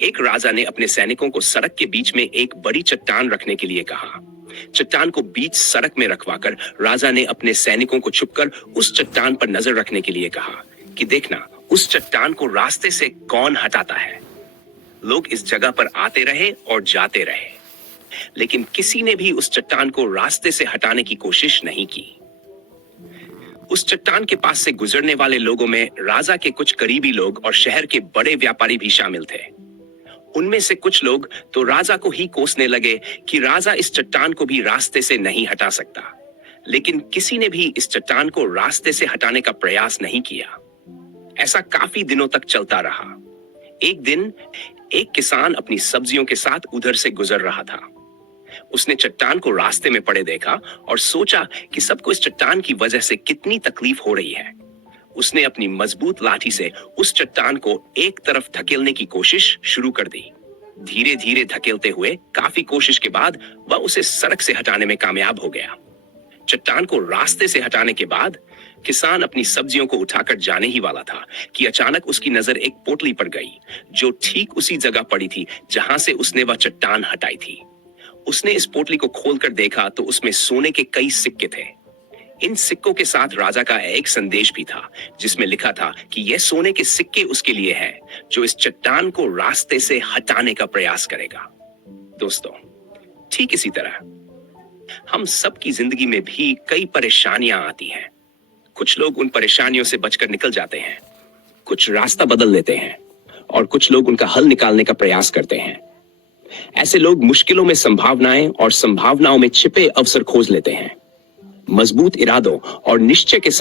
एक राजा ने अपने सैनिकों को सड़क के बीच में एक बड़ी चट्टान रखने के लिए कहा। चट्टान को बीच सड़क में रखवाकर राजा ने अपने सैनिकों को छुपकर उस चट्टान पर नजर रखने के लिए कहा कि देखना उस चट्टान को रास्ते से कौन हटाता है। लोग इस जगह पर आते रहे और जाते रहे, लेकिन किसी ने भी उस चट्टान को रास्ते से हटाने की कोशिश नहीं की। उस चट्टान के पास से गुजरने वाले लोगों में राजा के कुछ करीबी लोग और शहर के बड़े व्यापारी भी शामिल थे। उनमें से कुछ लोग तो राजा को ही कोसने लगे कि राजा इस चट्टान को भी रास्ते से नहीं हटा सकता, लेकिन किसी ने भी इस चट्टान को रास्ते से हटाने का प्रयास नहीं किया। ऐसा काफी दिनों तक चलता रहा। एक दिन एक किसान अपनी सब्जियों के साथ उधर से गुजर रहा था। उसने चट्टान को रास्ते में पड़े देखा और सोचा कि सबको इस चट्टान की वजह से कितनी तकलीफ हो रही है। उसने अपनी मजबूत लाठी से उस चट्टान को एक तरफ धकेलने की कोशिश शुरू कर दी। धीरे धीरे धकेलते हुए काफी कोशिश के बाद वह उसे सड़क से हटाने में कामयाब हो गया। चट्टान को रास्ते से हटाने के बाद किसान अपनी सब्जियों को उठाकर जाने ही वाला था कि अचानक उसकी नजर एक पोटली पर गई, जो ठीक उसी जगह पड़ी थी जहां से उसने वह चट्टान हटाई थी। उसने इस पोटली को खोलकर देखा तो उसमें सोने के कई सिक्के थे। इन सिक्कों के साथ राजा का एक संदेश भी था, जिसमें लिखा था कि यह सोने के सिक्के उसके लिए है जो इस चट्टान को रास्ते से हटाने का प्रयास करेगा। दोस्तों, ठीक इसी तरह हम सब की जिंदगी में भी कई परेशानियां आती हैं। कुछ लोग उन परेशानियों से बचकर निकल जाते हैं, कुछ रास्ता बदल लेते हैं और कुछ लोग उनका हल निकालने का प्रयास करते हैं। ऐसे लोग मुश्किलों में संभावनाएं और संभावनाओं में छिपे अवसर खोज लेते हैं। मजबूत इरादों और निश्चय के साथ